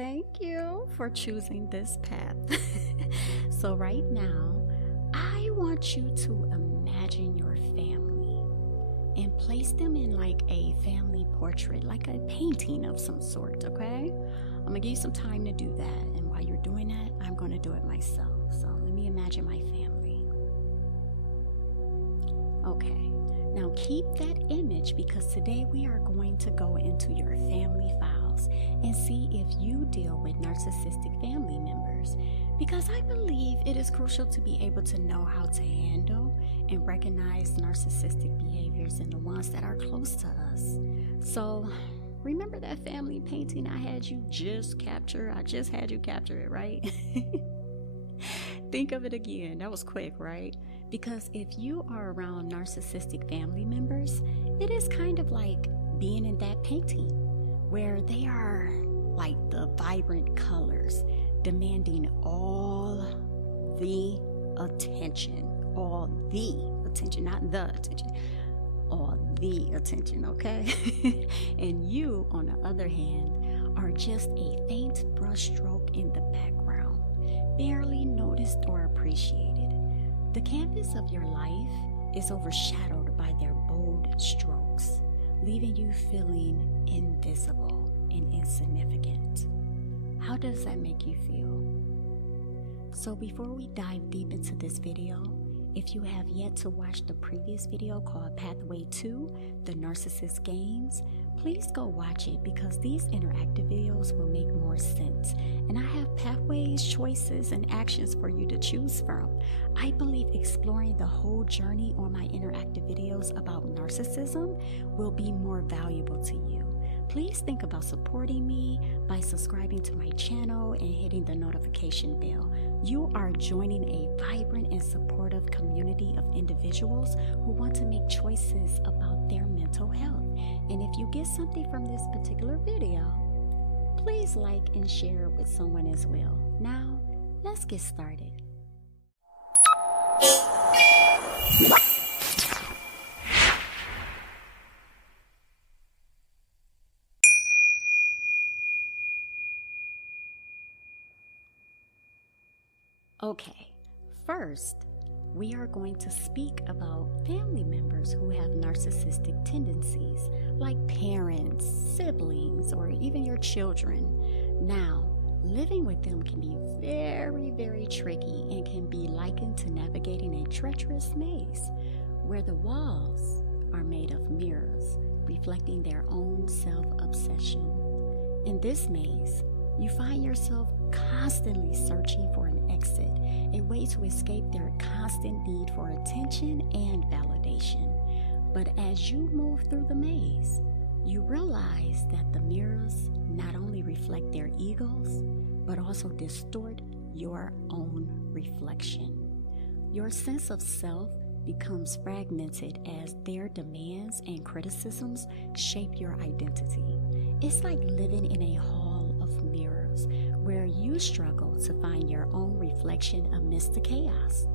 Thank you for choosing this path. So right now, I want you to imagine your family and place them in like a family portrait, like a painting of some sort, okay? I'm gonna give you some time to do that. And while you're doing that, I'm gonna do it myself. So let me imagine my family. Okay, now keep that image because today we are going to go into your family files and see if you deal with narcissistic family members, because I believe it is crucial to be able to know how to handle and recognize narcissistic behaviors in the ones that are close to us. So remember that family painting I had you just capture? I just had you capture it, right? Think of it again. That was quick, right? Because if you are around narcissistic family members, it is kind of like being in that painting where they are like the vibrant colors demanding all the attention, not the attention, all the attention, okay? And you, on the other hand, are just a faint brushstroke in the background, barely noticed or appreciated. The canvas of your life is overshadowed by their bold strokes, leaving you feeling invisible and insignificant. How does that make you feel? So before we dive deep into this video, if you have yet to watch the previous video called Pathway to the Narcissist Games, please go watch it because these interactive videos will make more sense. And I have pathways, choices, and actions for you to choose from. I believe exploring the whole journey on my interactive videos about narcissism will be more valuable to you. Please think about supporting me by subscribing to my channel and hitting the notification bell. You are joining a vibrant and supportive community of individuals who want to make choices about their mental health. And if you get something from this particular video, please like and share it with someone as well. Now, let's get started. Okay, first, we are going to speak about family members who have narcissistic tendencies, like parents, siblings, or even your children. Now, living with them can be very, very tricky and can be likened to navigating a treacherous maze where the walls are made of mirrors, reflecting their own self-obsession. In this maze, you find yourself constantly searching for an exit, a way to escape their constant need for attention and validation. But as you move through the maze, you realize that the mirrors not only reflect their egos, but also distort your own reflection. Your sense of self becomes fragmented as their demands and criticisms shape your identity. It's like living in a hall of mirrors where you struggle to find your own reflection amidst the chaos.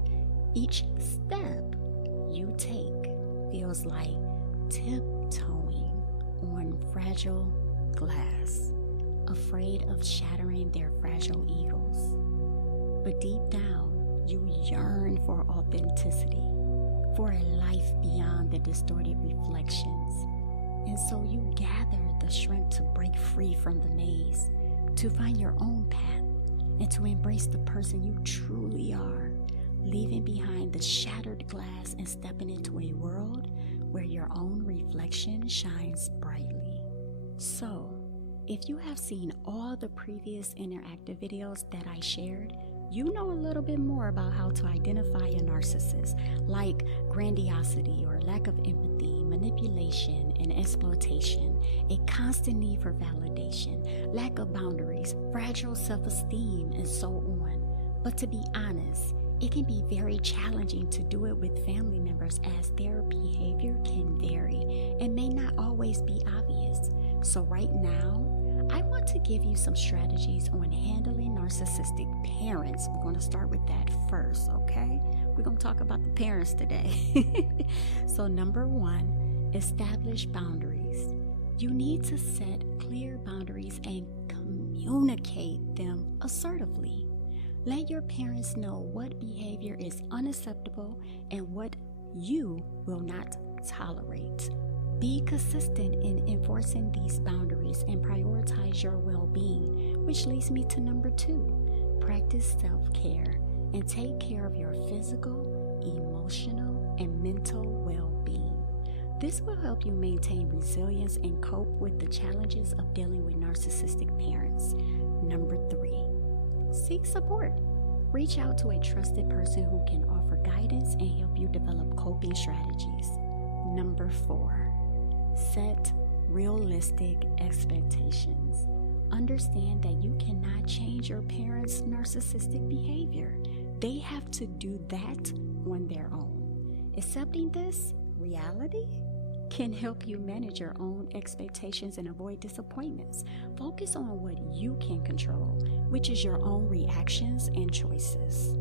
Each step you take feels like tiptoeing on fragile glass, afraid of shattering their fragile egos. But deep down, you yearn for authenticity, for a life beyond the distorted reflections. And so you gather the strength to break free from the maze, to find your own path, and to embrace the person you truly are, leaving behind the shattered glass and stepping into a world where your own reflection shines brightly. So, if you have seen all the previous interactive videos that I shared, you know a little bit more about how to identify a narcissist, like grandiosity or lack of empathy, manipulation and exploitation, a constant need for validation, lack of boundaries, fragile self-esteem, and so on. But to be honest, it can be very challenging to do it with family members as their behavior can vary and may not always be obvious. So right now, I want to give you some strategies on handling narcissistic parents. We're going to start with that first, okay? We're going to talk about the parents today. So number one, establish boundaries. You need to set clear boundaries and communicate them assertively. Let your parents know what behavior is unacceptable and what you will not tolerate. Be consistent in enforcing these boundaries and prioritize your well-being, which leads me to number 2. Practice self-care and take care of your physical, emotional, and mental well-being. This will help you maintain resilience and cope with the challenges of dealing with narcissistic parents. Number 3, seek support. Reach out to a trusted person who can offer guidance and help you develop coping strategies. Number 4, set realistic expectations. Understand that you cannot change your parents' narcissistic behavior. They have to do that on their own. Accepting this reality can help you manage your own expectations and avoid disappointments. Focus on what you can control, which is your own reactions and choices.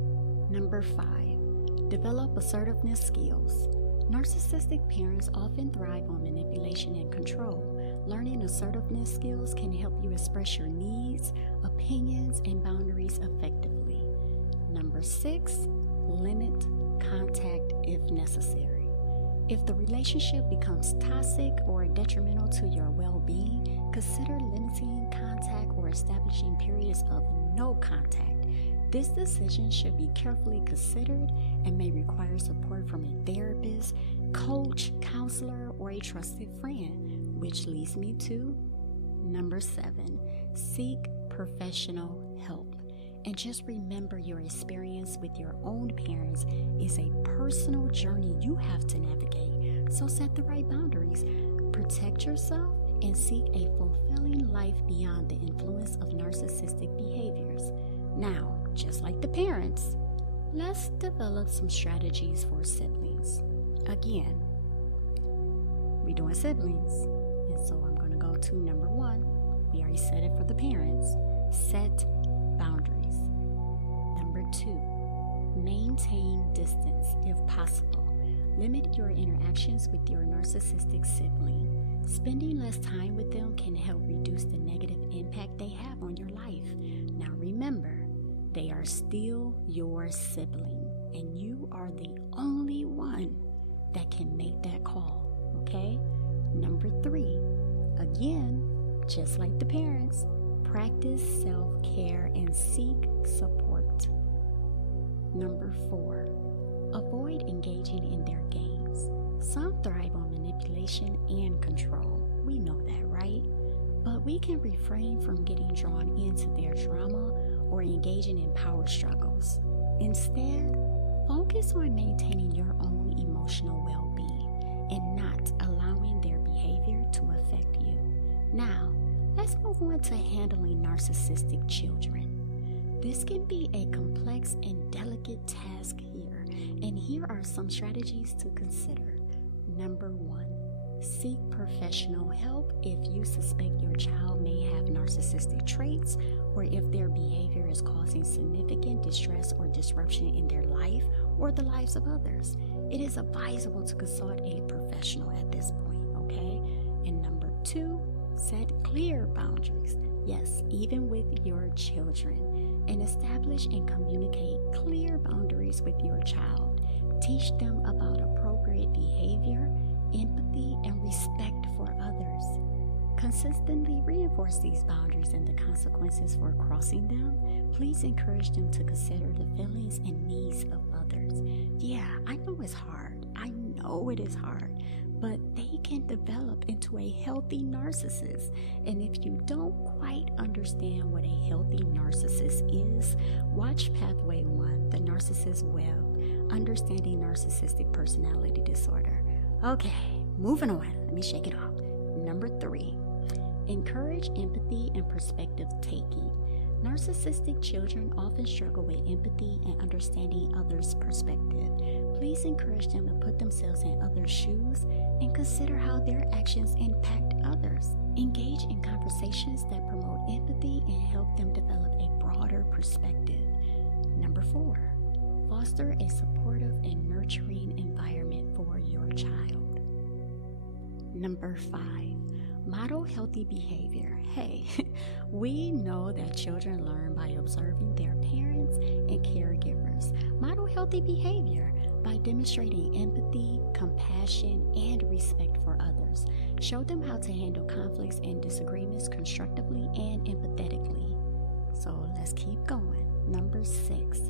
Number 5, develop assertiveness skills. Narcissistic parents often thrive on manipulation and control. Learning assertiveness skills can help you express your needs, opinions, and boundaries effectively. Number 6, limit contact if necessary. If the relationship becomes toxic or detrimental to your well-being, consider limiting contact or establishing periods of no contact. This decision should be carefully considered and may require support from a therapist, coach, counselor, or a trusted friend, which leads me to number 7, seek professional help. And just remember, your experience with your own parents is a personal journey you have to navigate. So set the right boundaries, protect yourself, and seek a fulfilling life beyond the influence of narcissistic behaviors. Now, just like the parents, let's develop some strategies for siblings. Again, we're doing siblings, and so I'm going to go to number 1. We already said it for the parents. Set boundaries. Number 2, maintain distance if possible. Limit your interactions with your narcissistic sibling. Spending less time with them can help reduce the negative impact they have on your life. Now remember, they are still your sibling, and you are the only one that can make that call, okay? Number 3, again, just like the parents, practice self-care and seek support. Number 4, avoid engaging in their games. Some thrive on manipulation and control. We know that, right? But we can refrain from getting drawn into their drama or engaging in power struggles. Instead, focus on maintaining your own emotional well-being and not allowing their behavior to affect you. Now, let's move on to handling narcissistic children. This can be a complex and delicate task here, and here are some strategies to consider. Number 1, seek professional help if you suspect your child may have narcissistic traits or if their behavior is causing significant distress or disruption in their life or the lives of others. It is advisable to consult a professional at this point, okay? And number 2, set clear boundaries. Yes, even with your children. And establish and communicate clear boundaries with your child. Teach them about appropriate behavior, empathy, and respect for others. Consistently reinforce these boundaries and the consequences for crossing them. Please encourage them to consider the feelings and needs of others. Yeah, I know it's hard. I know it is hard. But they can develop into a healthy narcissist. And if you don't quite understand what a healthy narcissist is, watch Pathway 1, The Narcissist Web, Understanding Narcissistic Personality Disorder. Okay, moving on. Let me shake it off. Number 3, encourage empathy and perspective taking. Narcissistic children often struggle with empathy and understanding others' perspective. Please encourage them to put themselves in others' shoes and consider how their actions impact others. Engage in conversations that promote empathy and help them develop a broader perspective. Number 4, foster a supportive and nurturing environment for your child. Number 5, model healthy behavior. Hey, We know that children learn by observing their parents and caregivers. Model healthy behavior by demonstrating empathy, compassion, and respect for others. Show them how to handle conflicts and disagreements constructively and empathetically. So let's keep going. Number 6,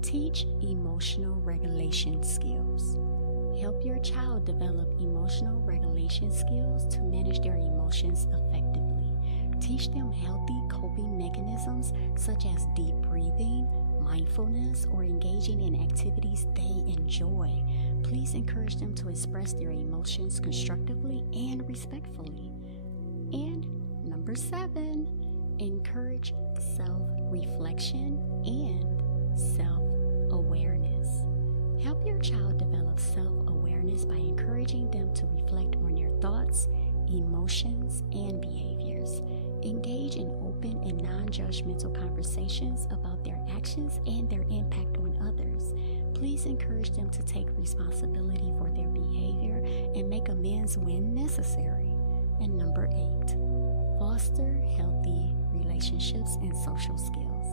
teach emotional regulation skills. Help your child develop emotional regulation skills to manage their emotions effectively. Teach them healthy coping mechanisms such as deep breathing, mindfulness, or engaging in activities they enjoy. Please encourage them to express their emotions constructively and respectfully. And number 7, encourage self-reflection and self-awareness. Help your child develop self-awareness by encouraging them to reflect on their thoughts, emotions, and behaviors. Engage in open and non-judgmental conversations about their actions and their impact on others. Please encourage them to take responsibility for their behavior and make amends when necessary. And number 8, foster healthy relationships and social skills.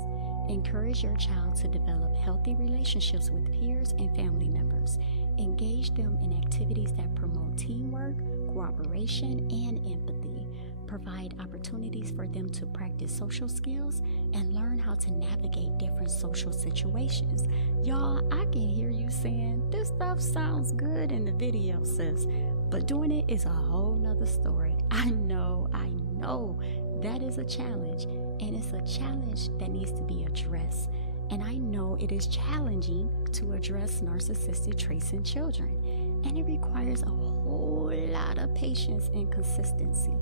Encourage your child to develop healthy relationships with peers and family members. Engage them in activities that promote teamwork, cooperation, and empathy. Provide opportunities for them to practice social skills and learn how to navigate different social situations. Y'all, I can hear you saying, this stuff sounds good in the video, sis, but doing it is a whole nother story. I know, that is a challenge, and it's a challenge that needs to be addressed. And I know it is challenging to address narcissistic traits in children, and it requires a whole lot of patience and consistency.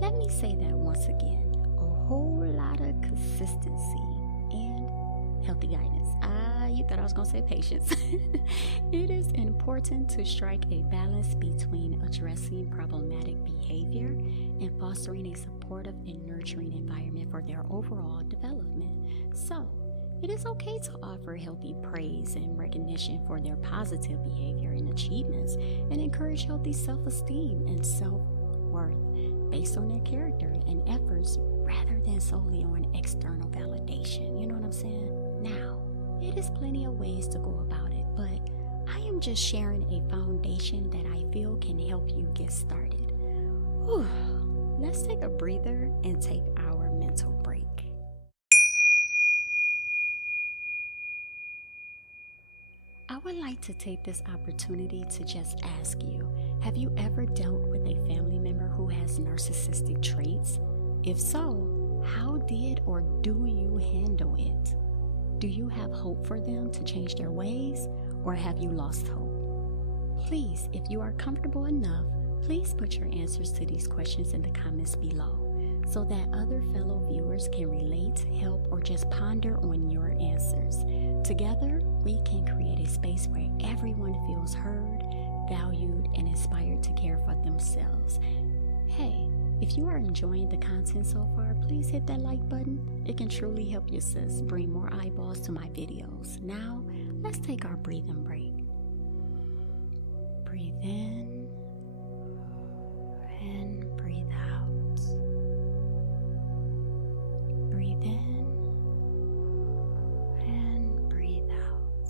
Let me say that once again, a whole lot of consistency and healthy guidance. You thought I was going to say patience. It is important to strike a balance between addressing problematic behavior and fostering a supportive and nurturing environment for their overall development. So, it is okay to offer healthy praise and recognition for their positive behavior and achievements, and encourage healthy self-esteem and self-worth based on their character and efforts rather than solely on external validation. You know what I'm saying? Now, it is plenty of ways to go about it, but I am just sharing a foundation that I feel can help you get started. Whew. Let's take a breather and take our mental break. I would like to take this opportunity to just ask you, have you ever dealt with a family member who has narcissistic traits? If so, how did or do you handle it? Do you have hope for them to change their ways, or have you lost hope? Please, if you are comfortable enough, please put your answers to these questions in the comments below so that other fellow viewers can relate, help, or just ponder on your answers. Together, we can create a space where everyone feels heard, valued, and inspired to care for themselves. Hey, if you are enjoying the content so far, please hit that like button. It can truly help your sis bring more eyeballs to my videos. Now, let's take our breathing break. Breathe in and breathe out. Breathe in and breathe out.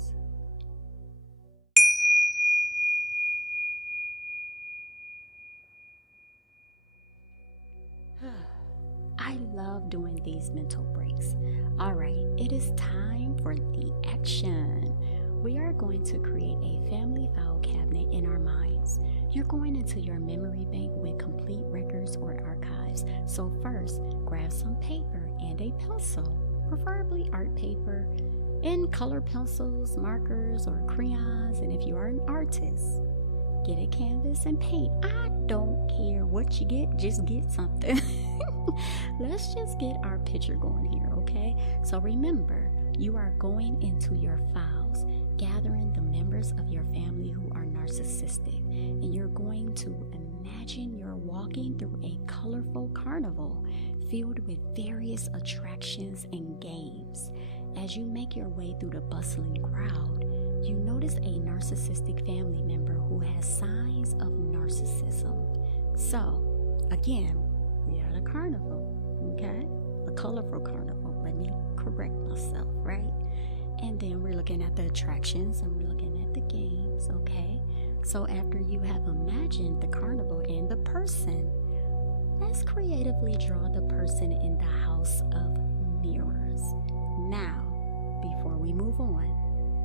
I love doing these mental breaks. All right, it is time for the action. We are going to create a family file cabinet in our minds. You're going into your memory bank with complete records or archives. So first, grab some paper and a pencil, preferably art paper, and color pencils, markers, or crayons. And if you are an artist, get a canvas and paint. I don't care what you get, just get something. Let's just get our picture going here, okay? So remember, you are going into your files, gathering the members of your family who are narcissistic, and you're going to imagine you're walking through a colorful carnival filled with various attractions and games. As you make your way through the bustling crowd, you notice a narcissistic family member who has signs of narcissism. So, again, we are at a carnival, okay? a colorful carnival. Let me correct myself, right? And then we're looking at the attractions and we're looking at the games, okay? So after you have imagined the carnival and the person, let's creatively draw the person in the house of mirrors. Now, before we move on,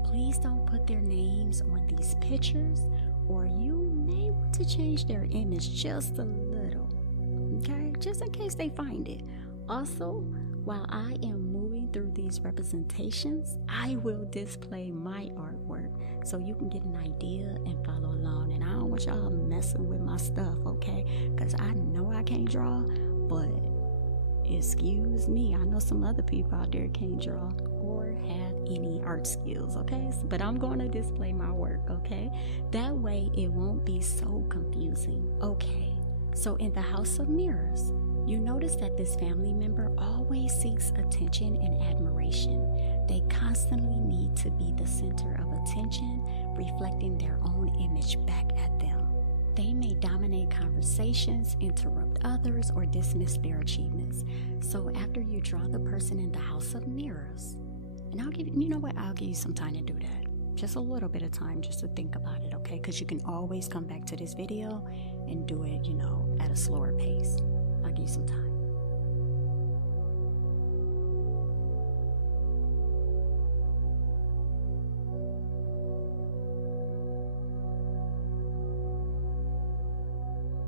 please don't put their names on these pictures, or you may want to change their image just a little, okay? Just in case they find it. Also, while I am moving through these representations, I will display my artwork so you can get an idea and follow along. And I don't want y'all messing with my stuff, okay? Because I know I can't draw, but excuse me, I know some other people out there can't draw or have any art skills, okay? But I'm going to display my work, okay? That way it won't be so confusing. Okay, so in the house of mirrors, you notice that this family member always seeks attention and admiration. They constantly need to be the center of attention, reflecting their own image back at them. They may dominate conversations, interrupt others, or dismiss their achievements. So after you draw the person in the house of mirrors, and I'll give you some time to do that. Just a little bit of time just to think about it, okay? Because you can always come back to this video and do it, at a slower pace. I'll give you some time.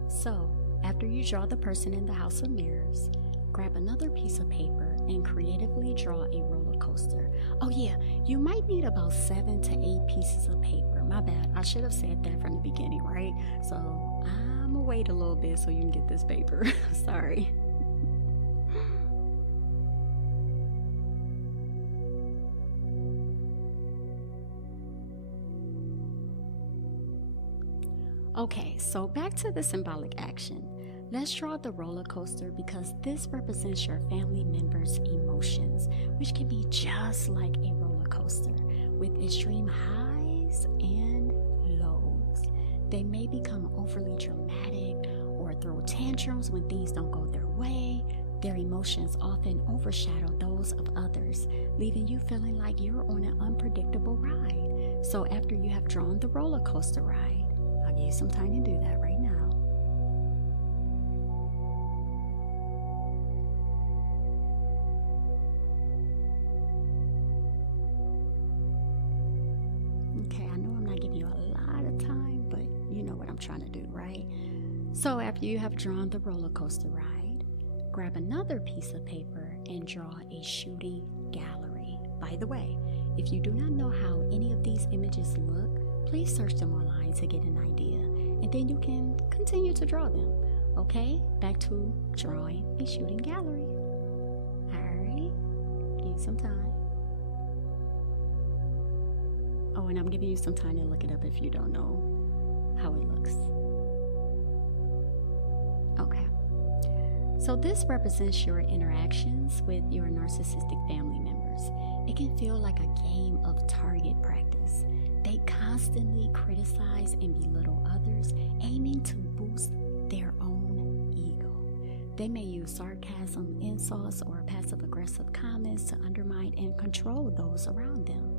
So, after you draw the person in the house of mirrors, grab another piece of paper and creatively draw a roller coaster. Oh yeah, you might need about 7 to 8 pieces of paper. My bad, I should have said that from the beginning, right? So, I'm gonna wait a little bit so you can get this paper. Sorry. Okay, so back to the symbolic action. Let's draw the roller coaster because this represents your family members' emotions, which can be just like a roller coaster with extreme highs and lows. They may become overly dramatic or throw tantrums when things don't go their way. Their emotions often overshadow those of others, leaving you feeling like you're on an unpredictable ride. So after you have drawn the roller coaster ride, I'll give you some time to do that right now. Okay, I know I'm not giving you a lot of time, but you know what I'm trying to do, right? So after you have drawn the roller coaster ride, grab another piece of paper and draw a shooting gallery. By the way, if you do not know how any of these images look, please search them online to get an idea, and then you can continue to draw them. Okay, back to drawing a shooting gallery. Alright, give you some time. Oh, and I'm giving you some time to look it up if you don't know how it looks. Okay, so this represents your interactions with your narcissistic family members. It can feel like a game of target practice. They constantly criticize and belittle others, aiming to boost their own ego. They may use sarcasm, insults, or passive-aggressive comments to undermine and control those around them.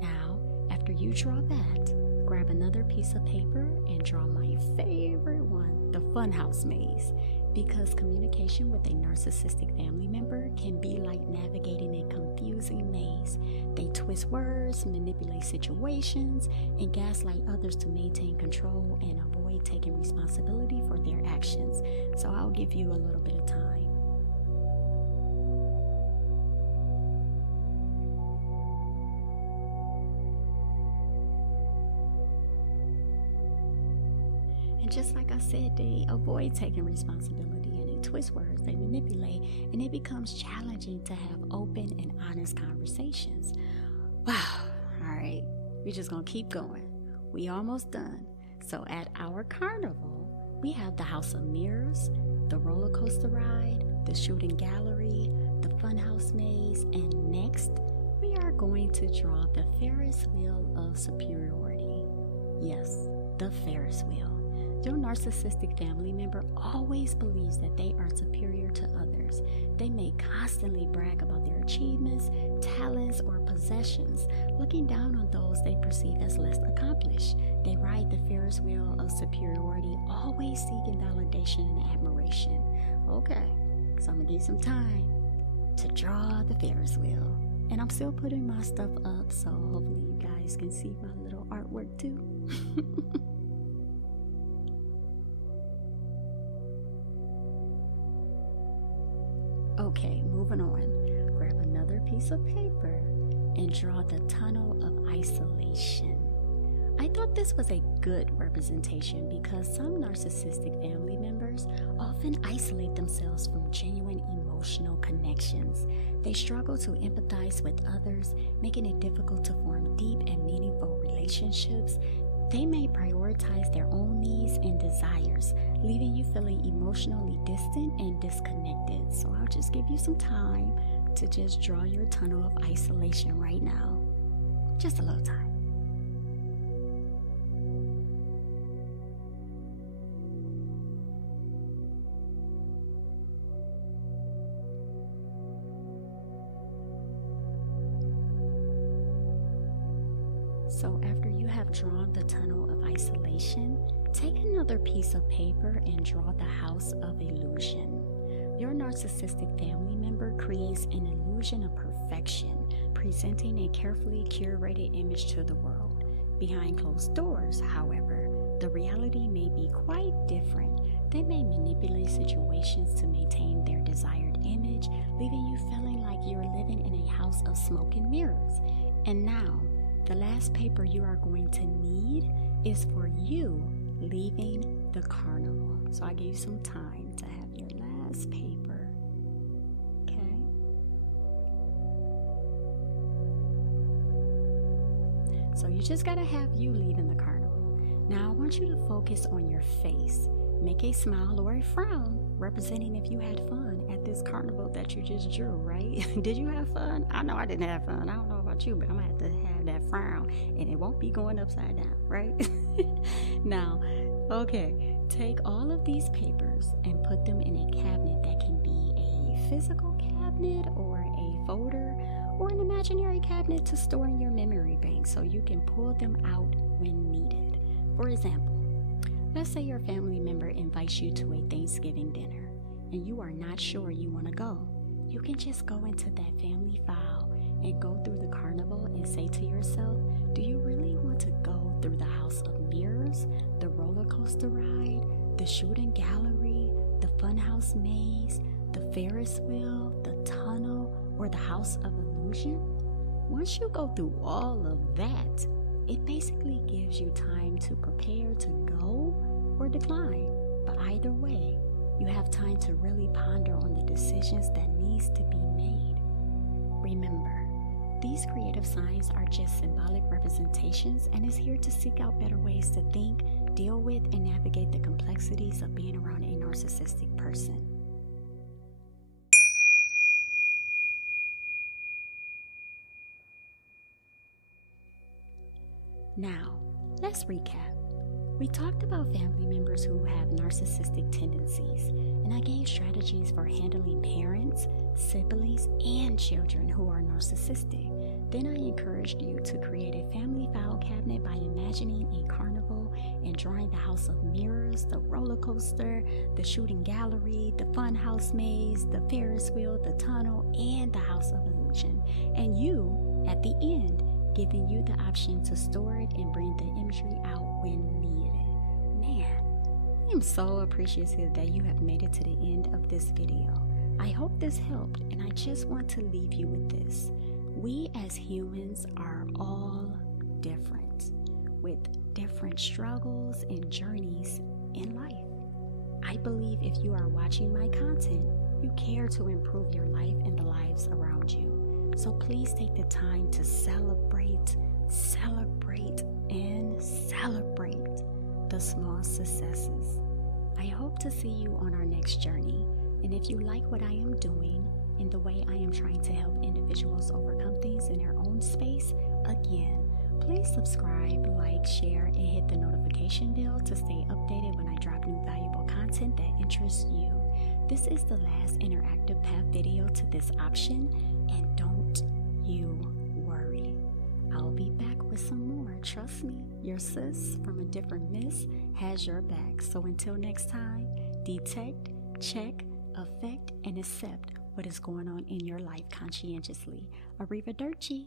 Now, after you draw that, grab another piece of paper and draw my favorite one, the funhouse maze, because communication with a narcissistic family member can be like navigating a confusing maze. They twist words, manipulate situations, and gaslight others to maintain control and avoid taking responsibility for their actions. So I'll give you a little bit of time. And just like I said, they avoid taking responsibility and they twist words, they manipulate, and it becomes challenging to have open and honest conversations. Wow, all right, we're just gonna keep going. We almost done. So at our carnival, we have the house of mirrors, the roller coaster ride, the shooting gallery, the funhouse maze, and next, we are going to draw the Ferris wheel of superiority. Yes, the Ferris wheel. Your narcissistic family member always believes that they are superior to others. They may constantly brag about their achievements, talents, or possessions, looking down on those they perceive as less accomplished. They ride the Ferris wheel of superiority, always seeking validation and admiration. Okay, so I'm gonna give you some time to draw the Ferris wheel. And I'm still putting my stuff up, so hopefully you guys can see my little artwork too. Okay, moving on. Grab another piece of paper and draw the tunnel of isolation. I thought this was a good representation because some narcissistic family members often isolate themselves from genuine emotional connections. They struggle to empathize with others, making it difficult to form deep and meaningful relationships. They may prioritize their own needs and desires, leaving you feeling emotionally distant and disconnected. So I'll just give you some time to just draw your tunnel of isolation right now. Just a little time. So after you have drawn the tunnel of isolation, take another piece of paper and draw the house of illusion. Your narcissistic family member creates an illusion of perfection, presenting a carefully curated image to the world. Behind closed doors, however, the reality may be quite different. They may manipulate situations to maintain their desired image, leaving you feeling like you're living in a house of smoke and mirrors. And now, the last paper you are going to need is for you leaving the carnival. So I gave you some time to have your last paper. Okay? So you just got to have you leaving the carnival. Now I want you to focus on your face. Make a smile or a frown, representing if you had fun at this carnival that you just drew, right? Did you have fun? I know I didn't have fun. I don't know about you, but I'm going to have to have that frown, and it won't be going upside down, right? Now, okay, take all of these papers and put them in a cabinet that can be a physical cabinet or a folder or an imaginary cabinet to store in your memory bank so you can pull them out when needed. For example, let's say your family member invites you to a Thanksgiving dinner and you are not sure you want to go. You can just go into that family file and go through the carnival and say to yourself, do you really want to go through the house of mirrors, the roller coaster ride, the shooting gallery, the funhouse maze, the Ferris wheel, the tunnel, or the house of illusion? Once you go through all of that, it basically gives you time to prepare to go or decline. But either way, you have time to really ponder on the decisions that needs to be made. Remember, these creative signs are just symbolic representations and is here to seek out better ways to think, deal with, and navigate the complexities of being around a narcissistic person. Now, let's recap. We talked about family members who have narcissistic tendencies, and I gave strategies for handling parents, siblings, and children who are narcissistic. Then I encouraged you to create a family file cabinet by imagining a carnival and drawing the house of mirrors, the roller coaster, the shooting gallery, the fun house maze, the Ferris wheel, the tunnel, and the house of illusion. And you, at the end, giving you the option to store it and bring the imagery out when needed. Man, I am so appreciative that you have made it to the end of this video. I hope this helped, and I just want to leave you with this. We as humans are all different, with different struggles and journeys in life. I believe if you are watching my content, you care to improve your life and the lives around you. So please take the time to celebrate, and celebrate the small successes. I hope to see you on our next journey. And if you like what I am doing and the way I am trying to help individuals overcome things in their own space, again, please subscribe, like, share, and hit the notification notification bell to stay updated when I drop new valuable content that interests you. This is the last interactive path video to this option, and don't you worry. I'll be back with some more. Trust me, your sis from a different miss has your back. So until next time, detect, check, affect, and accept what is going on in your life conscientiously. Arrivederci.